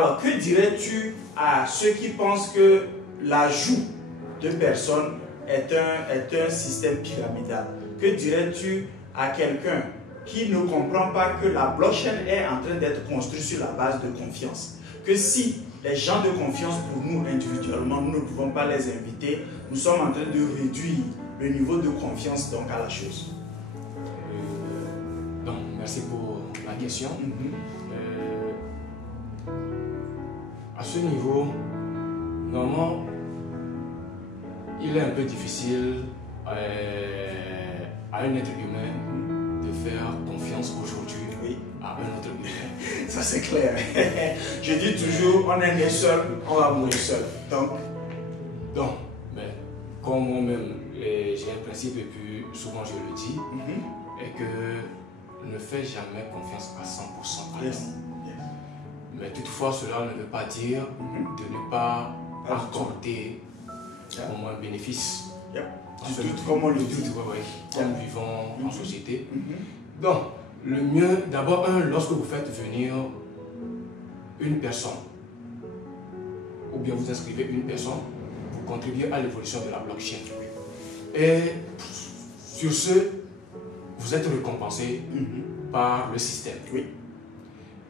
Alors, que dirais-tu à ceux qui pensent que l'ajout de personnes est un système pyramidal? Que dirais-tu à quelqu'un qui ne comprend pas que la blockchain est en train d'être construite sur la base de confiance? Que si les gens de confiance pour nous individuellement, nous ne pouvons pas les inviter, nous sommes en train de réduire le niveau de confiance donc à la chose. Donc, merci pour la question. À ce niveau, normalement, il est un peu difficile à un être humain de faire confiance aujourd'hui à un autre humain. Ça c'est clair. Je dis toujours, on est né seul, on va mourir seul. Donc, mais comme moi-même, j'ai un principe et puis souvent je le dis, est que ne fais jamais confiance à 100% à l'homme. Mais toutefois, cela ne veut pas dire de ne pas accorder au moins un bénéfice. Du doute, comme on le dit. En vivant en société. Donc, le mieux, d'abord, lorsque vous faites venir une personne, ou bien vous inscrivez une personne, vous contribuez à l'évolution de la blockchain. Et sur ce, vous êtes récompensé par le système.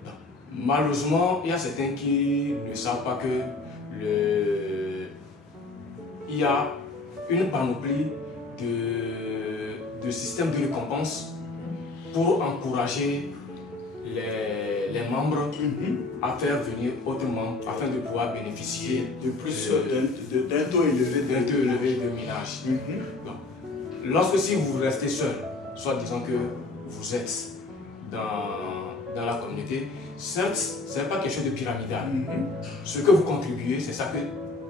Donc, malheureusement, il y a certains qui ne savent pas que il y a une panoplie de systèmes de récompense pour encourager les membres à faire venir autres membres afin de pouvoir bénéficier de plus d'un taux élevé de minage. Donc, lorsque si vous restez seul, soit disons que vous êtes dans la communauté, certes, ce n'est pas quelque chose de pyramidal. Ce que vous contribuez, c'est ça que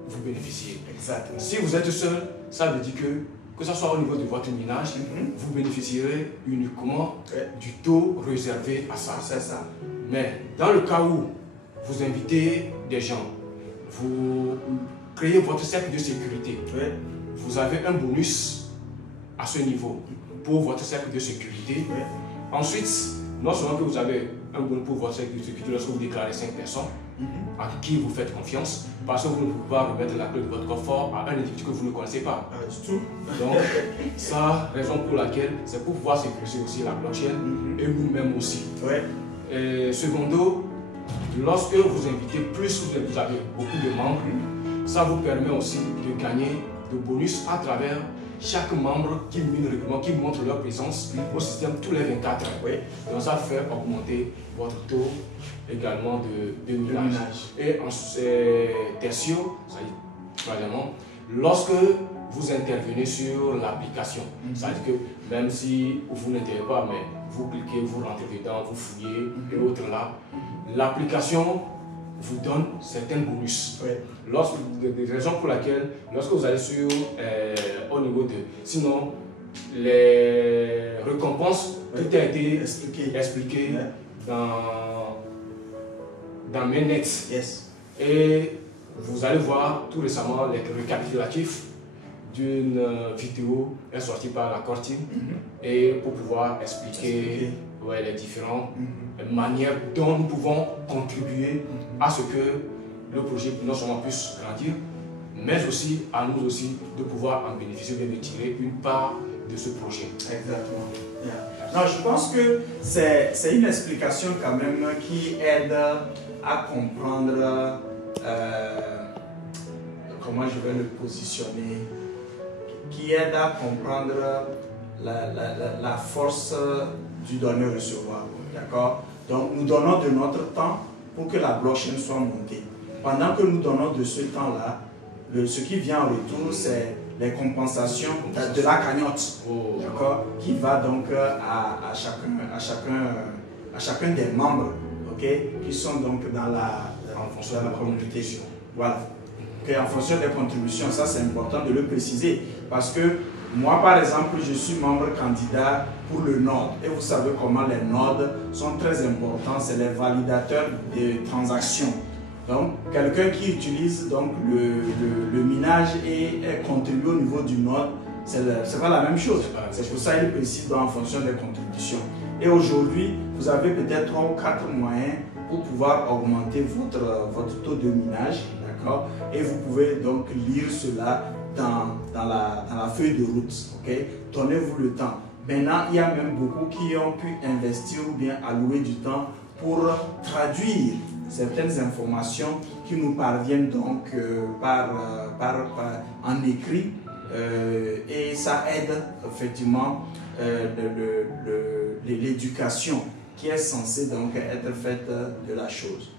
vous bénéficiez. Exactement. Si vous êtes seul, ça veut dire que ce soit au niveau de votre minage, vous bénéficierez uniquement du taux réservé à ça. C'est ça. Mais dans le cas où vous invitez des gens, vous créez votre cercle de sécurité, vous avez un bonus à ce niveau pour votre cercle de sécurité. Ensuite, non seulement que vous avez un bonus pour votre cercle de sécurité lorsque vous déclarez 5 personnes, à qui vous faites confiance, parce que vous ne pouvez pas remettre la clé de votre coffre à un individu que vous ne connaissez pas. Du tout. Donc, ça, raison pour laquelle, c'est pour pouvoir sécuriser aussi la blockchain et nous-mêmes aussi. Et secondo, lorsque vous invitez plus, vous avez beaucoup de membres, ça vous permet aussi de gagner de bonus à travers chaque membre qui mine régulièrement, qui montre leur présence au système tous les 24 heures. Donc ça fait augmenter votre taux également de minage. Et en tertio, troisièmement, lorsque vous intervenez sur l'application, c'est-à-dire que même si vous n'intervenez pas, mais vous cliquez, vous rentrez dedans, vous fouillez et autres là, l'application vous donne certains bonus. Des raisons pour lesquelles, lorsque vous allez sur au niveau de... Sinon, les récompenses, tout a été expliqué dans Mainnet. Et vous allez voir tout récemment les récapitulatifs d'une vidéo est sortie par la Core Team et pour pouvoir expliquer les différentes manières dont nous pouvons contribuer à ce que le projet non seulement puisse grandir, mais aussi à nous aussi de pouvoir en bénéficier, de tirer une part de ce projet. Exactement. Non, je pense que c'est une explication quand même qui aide à comprendre comment je vais le positionner, qui aide à comprendre la force du donneur-recevoir. D'accord? Donc, nous donnons de notre temps pour que la blockchain soit montée. Pendant que nous donnons de ce temps-là, ce qui vient en retour, c'est les compensations de la cagnotte, d'accord, qui va donc à chacun des membres, qui sont donc en fonction de la communauté. Voilà. En fonction des contributions, ça c'est important de le préciser, parce que moi par exemple, je suis membre candidat pour le node, et vous savez comment les nodes sont très importants, c'est les validateurs des transactions. Donc, quelqu'un qui utilise donc, le minage et contribue au niveau du node, c'est pas la même chose. C'est pour ça qu'il précise en fonction des contributions. Et aujourd'hui, vous avez peut-être 3 ou 4 moyens pour pouvoir augmenter votre taux de minage, d'accord? Et vous pouvez donc lire cela dans la feuille de route, ok? Donnez-vous le temps. Maintenant, il y a même beaucoup qui ont pu investir ou bien allouer du temps pour traduire certaines informations qui nous parviennent donc en écrit et ça aide effectivement l'éducation qui est censée donc être faite de la chose.